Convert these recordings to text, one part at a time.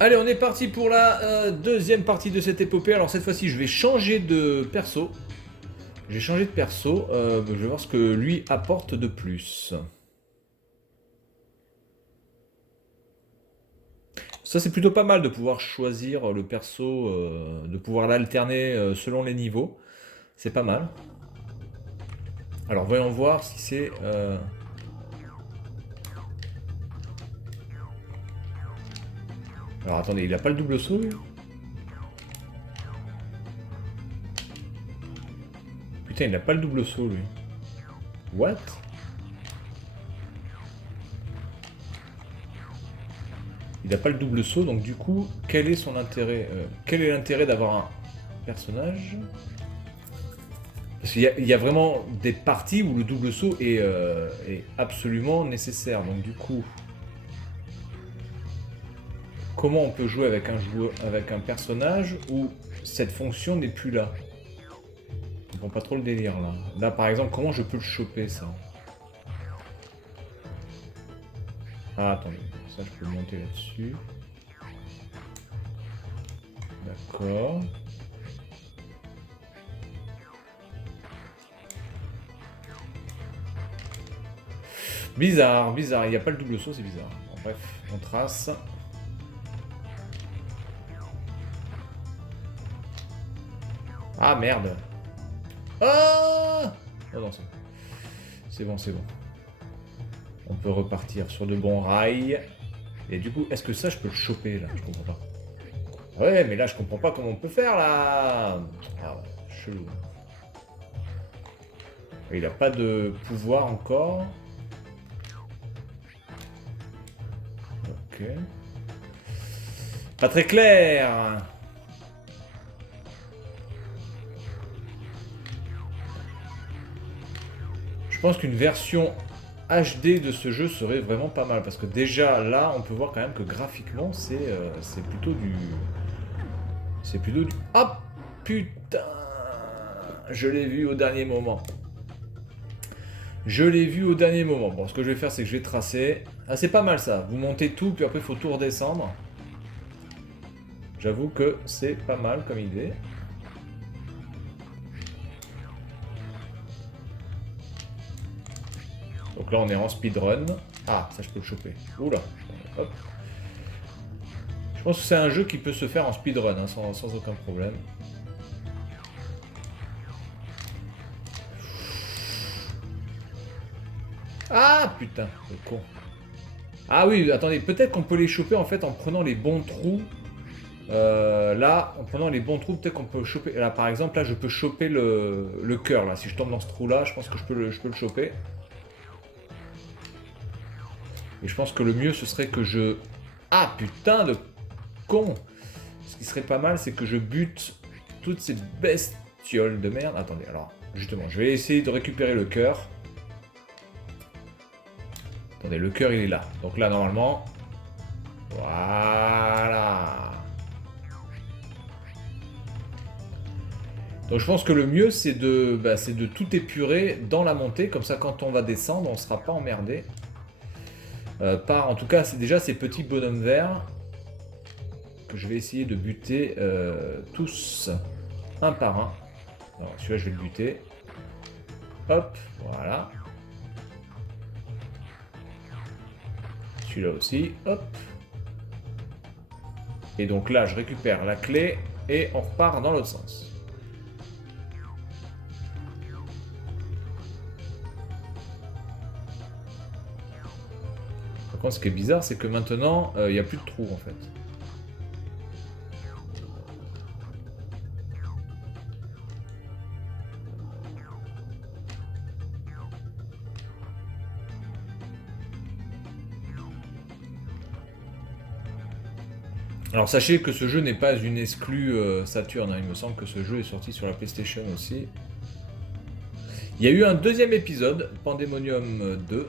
Allez, on est parti pour la deuxième partie de cette épopée. Alors cette fois-ci, je vais changer de perso. J'ai changé de perso. Je vais voir ce que lui apporte de plus. Ça, c'est plutôt pas mal de pouvoir choisir le perso, de pouvoir l'alterner selon les niveaux. C'est pas mal. Alors voyons voir si c'est... Alors attendez, il a pas le double saut lui? Putain, il a pas le double saut lui. What? Il n'a pas le double saut, donc du coup, quel est son intérêt quel est l'intérêt d'avoir un personnage? Parce qu'il y a vraiment des parties où le double saut est absolument nécessaire. Donc du coup, comment on peut jouer avec avec un personnage où cette fonction n'est plus là? Je comprends pas trop le délire là. Là par exemple, comment je peux le choper ça? Ah attendez, ça je peux monter là-dessus. D'accord. Bizarre, bizarre, il n'y a pas le double saut, c'est bizarre. Bon, bref, on trace. Ah merde. Ah oh non, c'est bon. C'est bon, c'est bon. On peut repartir sur de bons rails. Et du coup, est-ce que ça, je peux le choper, là? Je comprends pas. Ouais, mais là, je comprends pas comment on peut faire, là. Ah ouais, chelou. Il a pas de pouvoir encore. Ok. Pas très clair. Je pense qu'une version HD de ce jeu serait vraiment pas mal. Parce que déjà, là, on peut voir quand même que graphiquement, c'est plutôt du... C'est plutôt du... Ah putain! Je l'ai vu au dernier moment. Je l'ai vu au dernier moment. Bon, ce que je vais faire, c'est que je vais tracer. Ah, c'est pas mal ça. Vous montez tout, puis après, il faut tout redescendre. J'avoue que c'est pas mal comme idée. Donc là, on est en speedrun. Ah, ça, je peux le choper. Oula. Hop. Je pense que c'est un jeu qui peut se faire en speedrun, hein, sans aucun problème. Ah, putain, le con. Ah oui, attendez, peut-être qu'on peut les choper en fait en prenant les bons trous. Là, en prenant les bons trous, peut-être qu'on peut choper. Là, par exemple, là, je peux choper le cœur. Là, si je tombe dans ce trou-là, je pense que je peux le choper. Et je pense que le mieux, ce serait que je... Ah, putain de con! Ce qui serait pas mal, c'est que je bute toutes ces bestioles de merde. Attendez, alors, justement, je vais essayer de récupérer le cœur. Attendez, le cœur, il est là. Donc là, normalement... Voilà. Donc je pense que le mieux, c'est de tout épurer dans la montée. Comme ça, quand on va descendre, on ne sera pas emmerdé. En tout cas, c'est déjà ces petits bonhommes verts que je vais essayer de buter tous un par un. Alors celui-là, je vais le buter. Hop, voilà. Celui-là aussi, hop. Et donc là, je récupère la clé et on repart dans l'autre sens. Par contre, ce qui est bizarre, c'est que maintenant, il n'y a plus de trous en fait. Alors sachez que ce jeu n'est pas une exclue Saturn, hein. Il me semble que ce jeu est sorti sur la PlayStation aussi. Il y a eu un deuxième épisode, Pandemonium 2.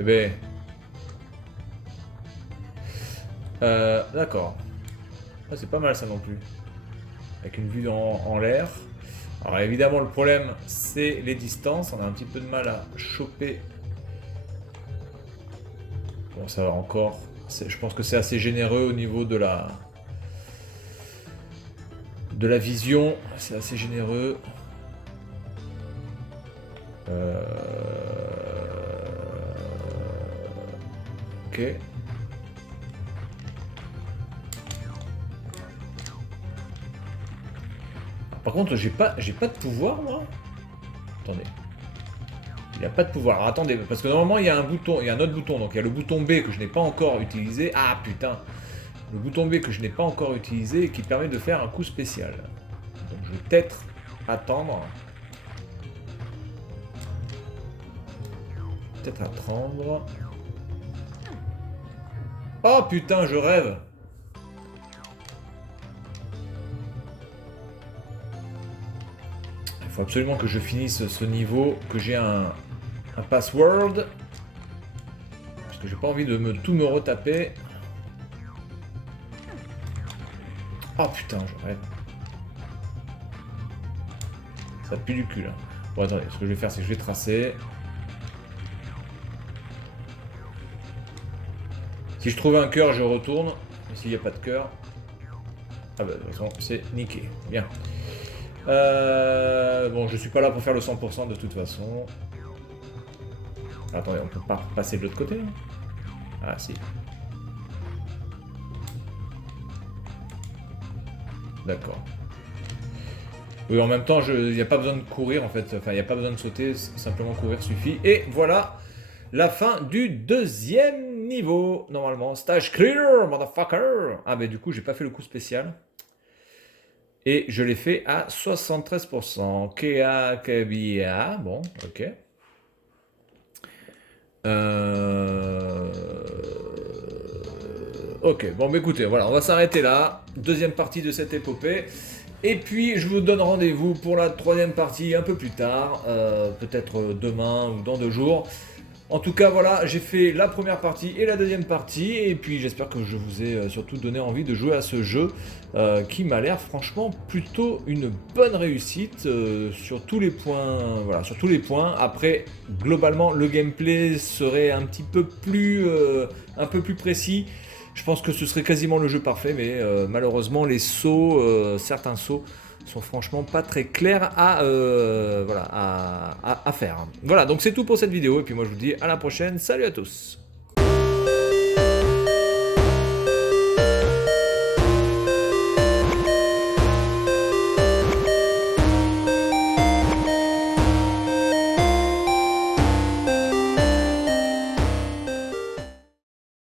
Eh ben... D'accord. Ah, c'est pas mal ça non plus. Avec une vue en l'air. Alors évidemment le problème c'est les distances. On a un petit peu de mal à choper Bon, ça va encore. Je pense que c'est assez généreux au niveau de la vision. C'est assez généreux. Ok. Par contre, j'ai pas de pouvoir, moi. Attendez. Il n'y a pas de pouvoir. Alors, attendez, parce que normalement, il y a un bouton, il y a un autre bouton. Donc, il y a le bouton B que je n'ai pas encore utilisé. Ah, putain. Le bouton B que je n'ai pas encore utilisé et qui permet de faire un coup spécial. Donc, je vais peut-être attendre. Peut-être attendre. Oh, putain, je rêve. Il faut absolument que je finisse ce niveau, que j'ai un password. Parce que j'ai pas envie de tout me retaper. Oh putain, je rêve. Ça pue du cul là. Bon attendez, ce que je vais faire c'est que je vais tracer. Si je trouve un cœur, je retourne. Et s'il n'y a pas de cœur... Ah bah de toute façon, c'est niqué. Bien. Bon, je suis pas là pour faire le 100% de toute façon. Attendez, on peut pas passer de l'autre côté là? Ah si. D'accord. Oui, en même temps, il n'y a pas besoin de courir en fait. Enfin, il n'y a pas besoin de sauter, simplement courir suffit. Et voilà la fin du deuxième niveau. Normalement, stage clear, motherfucker. Ah, mais du coup, j'ai pas fait le coup spécial. Et je l'ai fait à 73%. KBA, bon, ok. Ok, bon, bah écoutez, voilà, on va s'arrêter là. Deuxième partie de cette épopée. Et puis, je vous donne rendez-vous pour la troisième partie un peu plus tard. Peut-être demain ou dans 2 jours. En tout cas, voilà, j'ai fait la première partie et la deuxième partie, et puis j'espère que je vous ai surtout donné envie de jouer à ce jeu qui m'a l'air franchement plutôt une bonne réussite sur tous les points. Voilà, sur tous les points. Après, globalement, le gameplay serait un peu plus précis. Je pense que ce serait quasiment le jeu parfait, mais malheureusement, les sauts, certains sauts, sont franchement pas très clairs à faire. Voilà, donc c'est tout pour cette vidéo, et puis moi je vous dis à la prochaine, salut à tous.